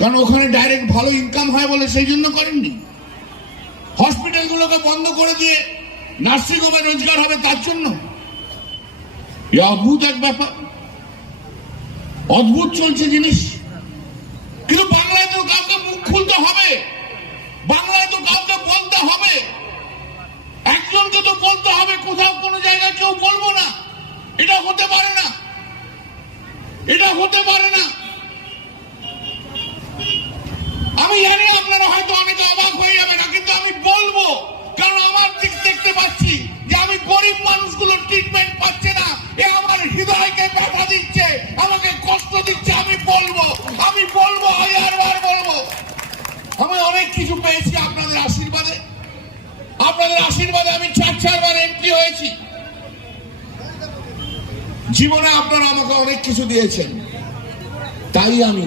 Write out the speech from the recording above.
কারণ ওখানে ডাইরেক্ট ভালো ইনকাম হয় বলে সেই জন্য করেননি। হসপিটালগুলোকে বন্ধ করে দিয়ে নার্সিংহোমে রোজগার হবে তার জন্য। অদ্ভুত এক ব্যাপার, অদ্ভুত চলছে জিনিস। কিন্তু বাংলায় তো কাউকে মুখ খুলতে হবে, বাংলায় তো কাউকে বলতে হবে, একজনকে তো বলতে হবে। কোথাও কোনো জায়গায় কেউ বলবো না, এটা হতে পারে না, এটা হতে পারে না। আমি জানি আপনারা হয়তো অনেকে অবাক হয়ে যাবে না, কিন্তু আমি বলবো, কারণ আমার দিক দেখতে পাচ্ছি যে আমি গরিব মানুষগুলোর ট্রিটমেন্ট পাচ্ছে না। এ আমার হৃদয়কে ব্যথা দিচ্ছে, আমাকে কষ্ট দিচ্ছে। আমি বলবো, হাজারবার বলবো। আমি অনেক কিছু পেয়েছি আপনাদের আশীর্বাদে, আপনাদের আশীর্বাদে আমি 4বার এমপি হয়েছি। জীবনে আপনারা আমাকে অনেক কিছু দিয়েছেন, তাই আমি